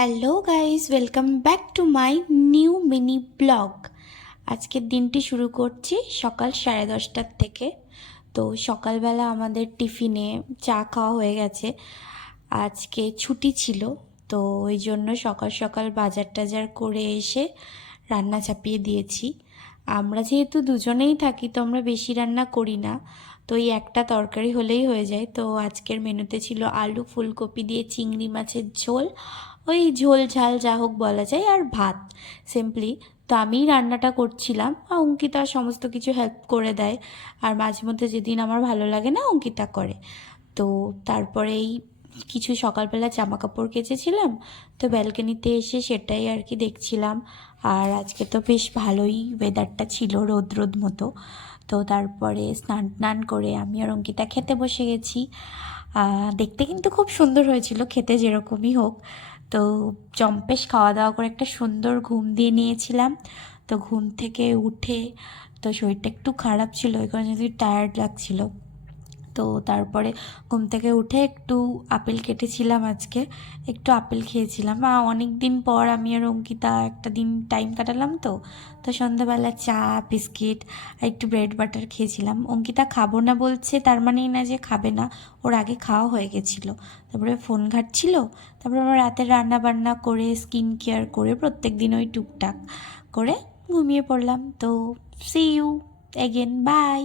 Hello guys, welcome back to my new mini blog. আজকের দিনটি শুরু করছি সকাল 10:30টার থেকে। তো সকালবেলা আমাদের টিফিনে চা খাওয়া হয়ে গেছে। আজকে ছুটি ছিল, তো ওই জন্য সকাল সকাল বাজার টাজার করে এসে রান্না চাপিয়ে দিয়েছি। আমরা যেহেতু দুজনেই থাকি, তো আমরা বেশি রান্না করি না, তো এই একটা তরকারি হলেই হয়ে যায়। তো আজকের মেনুতে ছিল আলু ফুলকপি দিয়ে চিংড়ি মাছের ঝোল, ওই ঝোল ঝাল যা হোক বলা যায়, আর ভাত সিম্পলি। তো আমিই রান্নাটা করছিলাম, আর অঙ্কিতা সমস্ত কিছু হেল্প করে দেয়। আর মাঝে মধ্যে যেদিন আমার ভালো লাগে না, অঙ্কিতা করে। তো তারপরেই কিছু সকালবেলা জামা কাপড় কেচেছিলাম, তো ব্যালকনিতে এসে সেটাই আর কি দেখছিলাম। আর আজকে তো বেশ ভালোই ওয়েদারটা ছিল, রোদ রোদ মতো। তো তারপরে স্নান টান করে আমি আর অঙ্কিতা খেতে বসে গেছি। দেখতে কিন্তু খুব সুন্দর হয়েছিল, খেতে যেরকমই হোক। তো জম্পেশ খাওয়া দাওয়া করে একটা সুন্দর ঘুম দিয়ে নিয়েছিলাম। তো ঘুম থেকে উঠে, তো শরীরটা একটু খারাপ ছিল, ওই কারণে যদি টায়ার্ড লাগছিল। তো তারপরে ঘুম থেকে উঠে একটু আপেল কেটেছিলাম, আজকে একটু আপেল খেয়েছিলাম। অনেক দিন পর আমি আর অঙ্কিতা একটা দিন টাইম কাটালাম। তো তো সন্ধ্যাবেলা চা বিস্কিট আর একটু ব্রেড বাটার খেয়েছিলাম। অঙ্কিতা খাবো না বলছে, তার মানেই না যে খাবে না, ওর আগে খাওয়া হয়ে গেছিলো। তারপরে ফোন ঘাঁটছিল, তারপরে আমরা রাতে রান্না বান্না করে স্কিন কেয়ার করে প্রত্যেক দিন ওই টুকটাক করে ঘুমিয়ে পড়লাম। তো সি ইউ এগেন, বাই।